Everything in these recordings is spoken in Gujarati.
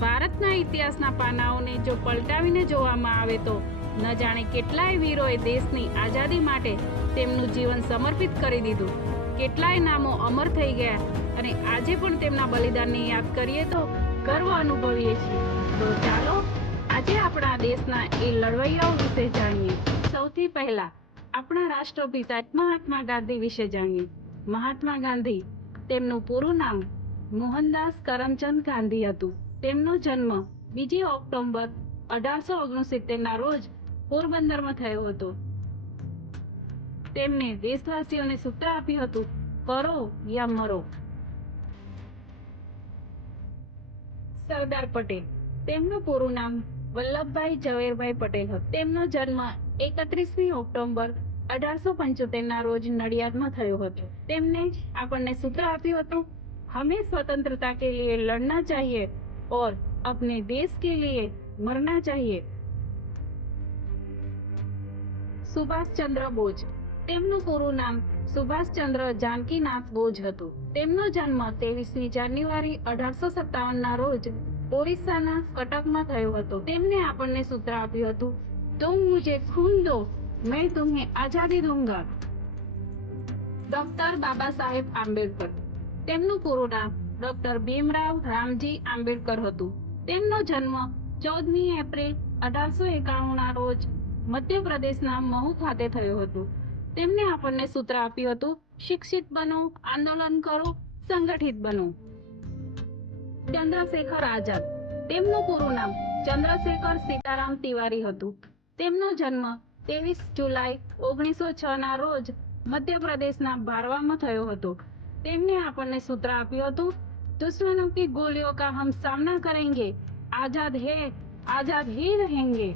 ભારતના ઇતિહાસના પાનાઓને જો પલટાવીને જોવામાં આવે તો ન જાણે કેટલાય વીરોએ દેશની આઝાદી માટે તેમનું જીવન સમર્પિત કરી દીધું. કેટલાય નામો અમર થઈ ગયા અને આજે પણ તેમના બલિદાનને યાદ કરીએ તો ગર્વ અનુભવીએ છીએ. તો ચાલો આજે આપણા દેશના એ લડવૈયાઓ વિશે જાણીએ. સૌથી પહેલા આપણા રાષ્ટ્રપિતા મહાત્મા ગાંધી વિશે જાણીએ. મહાત્મા ગાંધી, તેમનું પૂરું નામ મોહનદાસ કરમચંદ ગાંધી હતું. તેમનો જન્મ 2 ઓક્ટોબર 1869 રોજ પોરબંદરમાં થયો હતો. તેમને દેશવાસીઓને સૂત્ર આપ્યું હતું, કરો યા મરો. સરદાર પટેલ, તેમનું પૂરું નામ વલ્લભભાઈ ઝવેરભાઈ પટેલ હતું. તેમનો જન્મ 31 ઓક્ટોબર 1875 રોજ નડિયાદમાં થયો હતો. તેમને આપણને સૂત્ર આપ્યું હતું, हमें स्वतंत्रता के लिए लड़ना चाहिए और अपने देश के लिए मरना चाहिए. સુભાષચંદ્ર બોઝ, તેમનું પૂરું નામ સુભાષચંદ્ર જાનકીનાથ બોઝ હતું. તેમનો જન્મ 23 જાન્યુઆરી 1857 રોજ ઓરિસ્સાના કટકમાં થયો હતો. તેમને આપણને સૂત્ર આપ્યું હતું, तुम मुझे खून दो, मैं तुम्हें आजादी दूंगा. ડોક્ટર બાબા સાહેબ આંબેડકર, તેમનું પૂરું નામ ડોક્ટર ભીમરાવ રામજી આંબેડકર હતું. તેમનો જન્મ 14 એપ્રિલ 1891 રોજ મધ્યપ્રદેશના મહુ ખાતે થયો હતો. તેમને આપણને સૂત્ર આપ્યું હતું, શિક્ષિત બનો, આંદોલન કરો, સંગઠિત બનો. ચંદ્રશેખર આઝાદ, તેમનું પૂરું નામ ચંદ્રશેખર સીતારામ તિવારી હતું. તેમનો જન્મ 23 જુલાઈ 1906 ના રોજ મધ્યપ્રદેશના બારવામાં થયો હતો. તેમને આપણને સૂત્ર આપ્યું હતું, દુશ્મનों की गोलियों का हम सामना करेंगे, आजाद ही रहेंगे.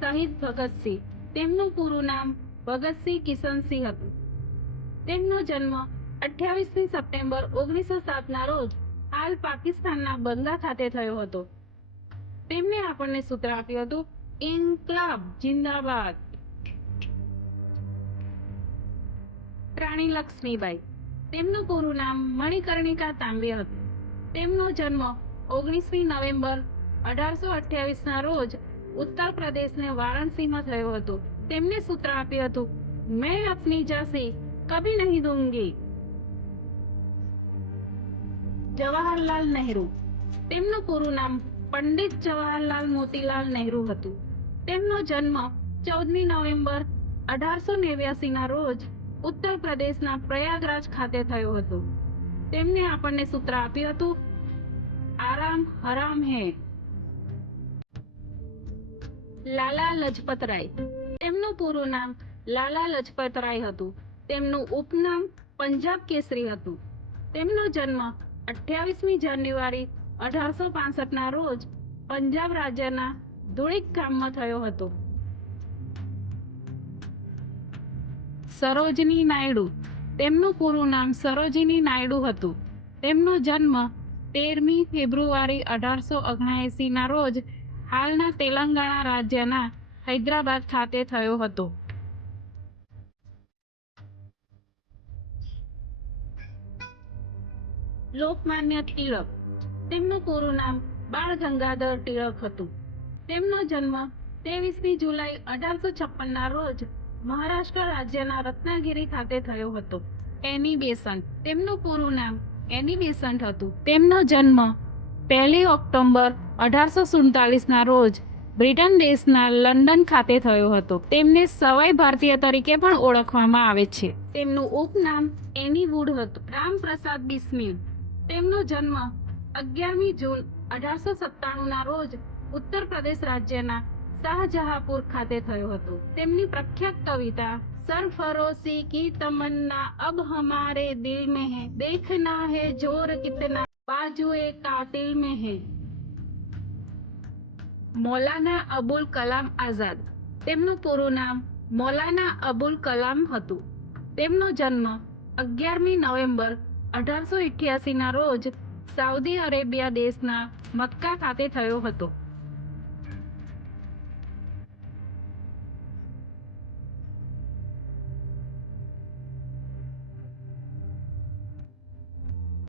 શહીદ ભગતસિંહ, તેમનું પૂરું નામ ભગતસિંહ કિશનસિંહ હતું. તેમનો જન્મ 28 સપ્ટેમ્બર 1907 ના રોજ હાલ પાકિસ્તાનના બંગા ખાતે થયો હતો. તેમને આપણને સૂત્ર આપ્યું હતું, ઇન્કલાબ જિંદાબાદ. રાણી લક્ષ્મીબાઈ, તેમનું પૂરું નામ મણિકર્ણિકા તાંબે હતું. તેમનો જન્મ 19 નવેમ્બર 1828 ના રોજ ઉત્તર પ્રદેશને વારાણસીમાં થયો હતો. તેમને સૂત્ર આપ્યું હતું, મેં અપની ઝાંસી કભી નહીં દૂંગી. જવાહરલાલ નહેરુ, તેમનું પૂરું નામ પંડિત જવાહરલાલ મોતીલાલ નહેરુ હતું. તેમનો જન્મ 14 નવેમ્બર 1889 ના રોજ ઉત્તર પ્રદેશના પ્રયાગરાજ ખાતે થયો હતો. તેમને આપણને સૂત્ર આપ્યું હતું, આરામ હરામ હે. લાલા લજપતરાય, તેમનું પૂરું નામ લાલા લજપતરાય હતું. તેમનું ઉપનામ પંજાબ કેસરી હતું. તેમનો જન્મ 28 જાન્યુઆરી 1865 ના રોજ પંજાબ રાજ્યના ધુળીક ગામમાં થયો હતો. સરોજની નાયડુ, તેમનું પૂરું નામ સરોજિની નાયડુ હતું. તેમનો જન્મ 13 ફેબ્રુઆરી 1879 ના રોજ હાલના તેલંગાણા રાજ્યના હૈદરાબાદ ખાતે થયો હતો. લોકમાન્ય ટિળક, તેમનું પૂરું નામ બાળ ગંગાધર ટિળક હતું. તેમનો જન્મ 23 જુલાઈ 1856 ના રોજ મહારાષ્ટ્ર રાજ્યના રત્નાગિરી ખાતે થયો હતો. એની બેસન્ટ, તેમનું પૂરું નામ એની બેસન્ટ હતું. તેમનો જન્મ 1 ઓક્ટોબર 1847 ના રોજ બ્રિટન દેશના લંડન ખાતે થયો હતો. તેમને સવાઈ ભારતીય તરીકે પણ ઓળખવામાં આવે છે. તેમનું ઉપનામ એની વુડ હતું. રામપ્રસાદ બિસ્મિલ, તેમનો જન્મ 11 જૂન 1897 ના રોજ ઉત્તર પ્રદેશ રાજ્યના શાહજહાંપુર ખાતે થયો હતો. તેમની પ્રખ્યાત કવિતા સરફરોશી કી તમન્ના અબ હમારે દિલ में है, देखना है जोर कितना बाजुए कातिल में है. મૌલાના અબુલ કલામ આઝાદ, તેમનું પૂરું નામ મૌલાના અબુલ કલામ હતું. તેમનો જન્મ 11 નવેમ્બર 1888 ના રોજ સાઉદી અરેબિયા દેશના મક્કા ખાતે થયો હતો.